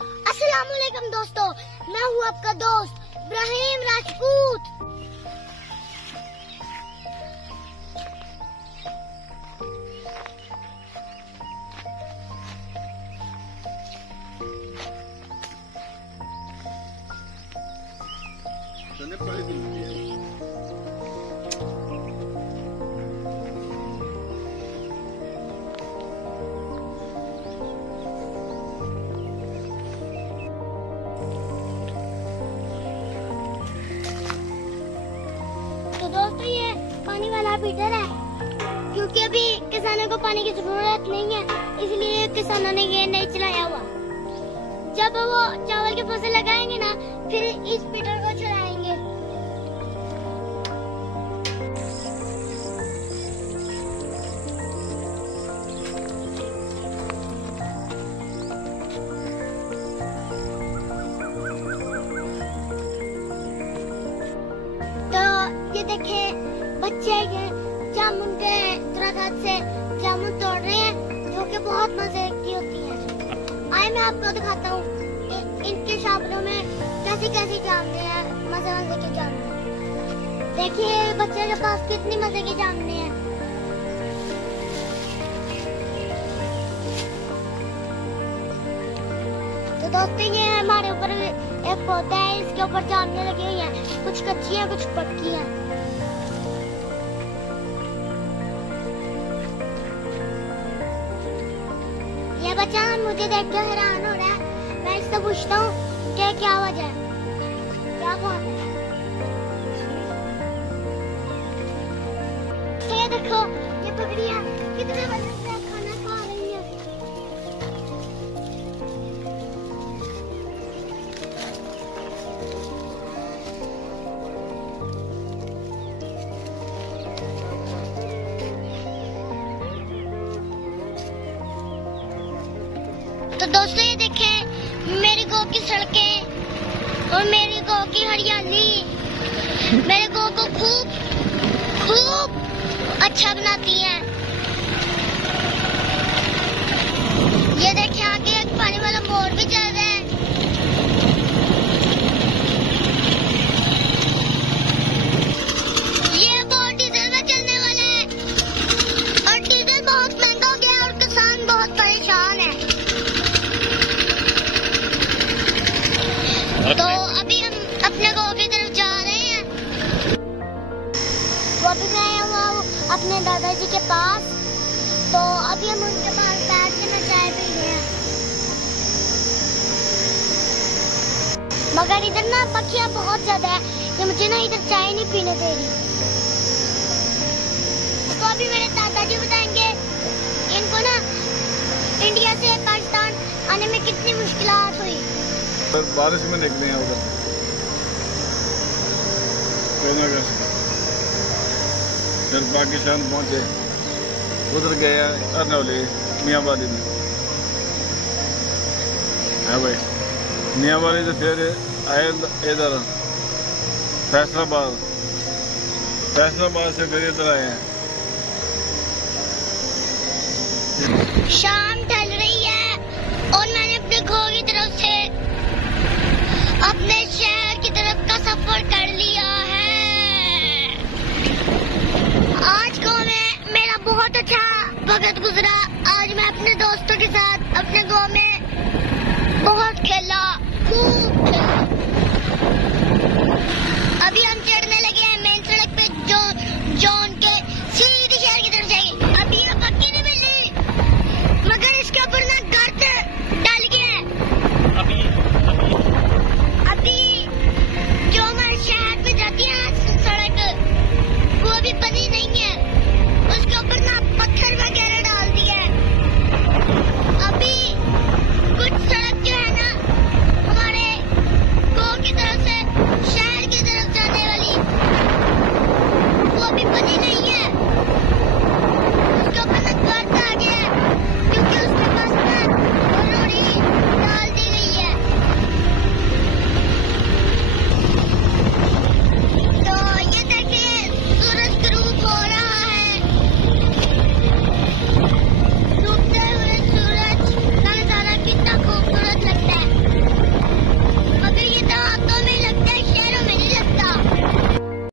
अस्सलामुअलैकुम दोस्तों, मैं हूँ आपका दोस्त इब्राहिम राजपूत। तो दोस्तों ये पानी वाला फीडर है, क्योंकि अभी किसानों को पानी की जरूरत नहीं है, इसलिए किसानों ने ये नहीं चलाया हुआ। जब वो चावल की फसल लगाएंगे ना, फिर इस फीडर को चलाएंगे। ये देखें, बच्चे जामुन के दरख्त से जामुन तोड़ रहे हैं, जो कि बहुत मजे की होती है। आइए मैं आपको दिखाता हूँ इनके शाबलों में कैसी कैसी जामुने हैं, मजे मजे के जामुने। देखिए बच्चे के पास कितनी मजे की जामुने हैं। तो दोस्तों ये हमारे ऊपर एक पौधा है, इसके ऊपर जामुने लगी हुई हैं, कुछ कच्ची हैं कुछ पक्की हैं। ये बच्चा मुझे देख के हैरान हो रहा है। मैं इससे पूछता हूँ कि क्या वजह है, क्या बात है। तो ये देखो, ये बकरियां कितने मजे से खाना खा रही हैं। तो दोस्तों ये देखें, मेरी गाँव की सड़कें और मेरी गाँव की हरियाली मेरे गाँव को खूब अच्छा बनाती है। ये देखें आगे एक पानी वाला मोर भी चल रहा है। ये बोट डीजल में चलने वाला है और डीजल बहुत महंगा हो गया और किसान बहुत परेशान है। तो अभी हम अपने गाँव की तरफ जा रहे हैं। वो अभी गए हुआ अपने दादाजी के पास, तो अभी हम उनके पास बैठ के ना चाय पी रहे हैं। मगर इधर ना पक्षियाँ बहुत ज्यादा है, ये मुझे ना इधर चाय नहीं पीने दे रही। तो अभी मेरे दादाजी बताएंगे इनको ना इंडिया से पाकिस्तान आने में कितनी मुश्किलात हुई। बारिश में निकले हैं उधर, फिर पाकिस्तान पहुंचे, उधर गए अरनौली मियांवाली में है भाई। मियांवाली से फिर आए इधर फैसलाबाद से फिर इधर आए हैं।